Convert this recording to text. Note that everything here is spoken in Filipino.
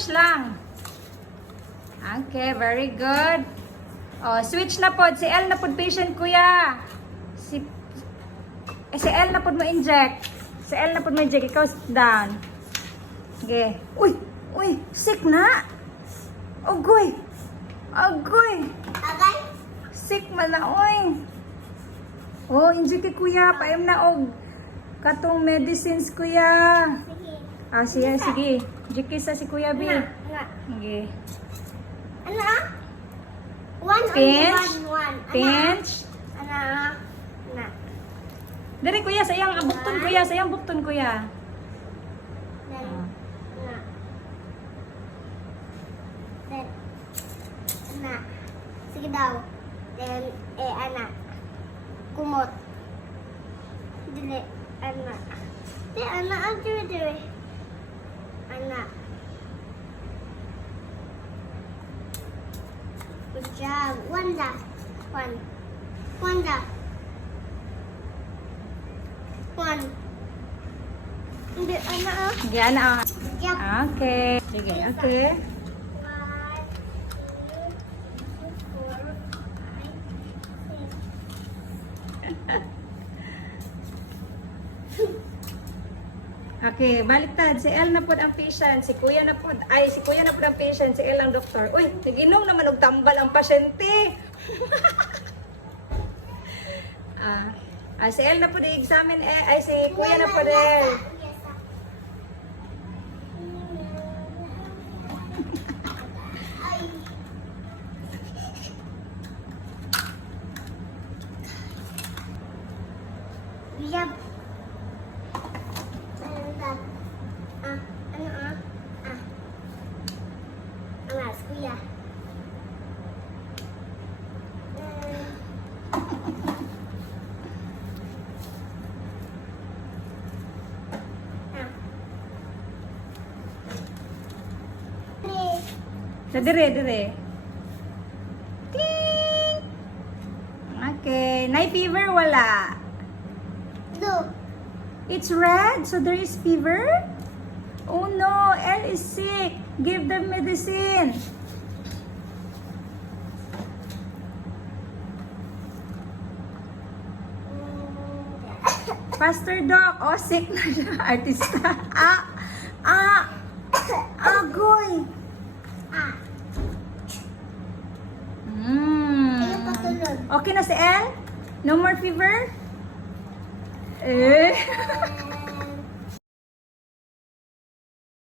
push lang. Okay, very good. Oh, switch na pod. Si L na pod patient, kuya. Si L na pod mo inject. Si L na pod mo inject. Ikaw sit down. Okay. Uy! Uy! Sick na! Agoy! Agoy! Agay? Sick man na, oy! Oh, inject kay kuya. Paim na og katong medicines, kuya. Sige. Ah, sige, sige. Inject sa si kuya, B. Nga. Okay. Ano ah? One Pinch. only one. Pinch. Ano ah? Ano? Dari, kuya. Sayang bukton, kuya. Sayang bukton, kuya. Then, ano? Then, ano? Sige daw. Then, ano? Kumot. Dili, ano? Di, ano? Ang dire-dire. Ano? Good job. Wanda. One. Wanda. One. Hindi, ano ah? Sige, ano? Good job. Okay. Sige, okay. 1, 2, 3, 4, 5, 6. Okay, baliktad. Si L na po ang patient. Si kuya na po ang patient. Si L ang doktor. Uy, nag-inom naman og tambal ang pasyente. Si L na po di-examine si kuya na po din. Yap. Ano ah? Angas, kuya. Sa dire. Ting! Okay. Night fever, wala. Do. It's red, so there is fever? Oh no, L is sick. Give them medicine. Faster, doc. Oh, sick na siya. Artista. Agoy. Ayaw patulog. Okay na si L? No more fever? Eh.